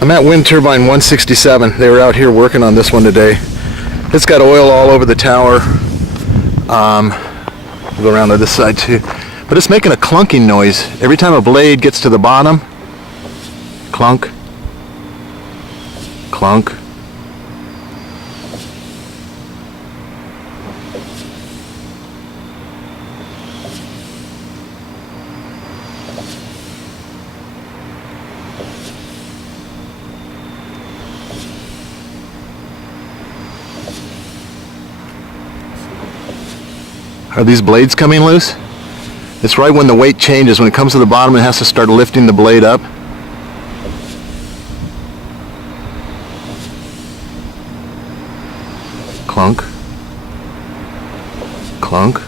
I'm at wind turbine 167. They were out here working on this one today. It's got oil all over the tower. We'll go around to this side too. But it's making a clunking noise. Every time a blade gets to the bottom, clunk, clunk. Are these blades coming loose? It's right when the weight changes. When it comes to the bottom, it has to start lifting the blade up. Clunk. Clunk.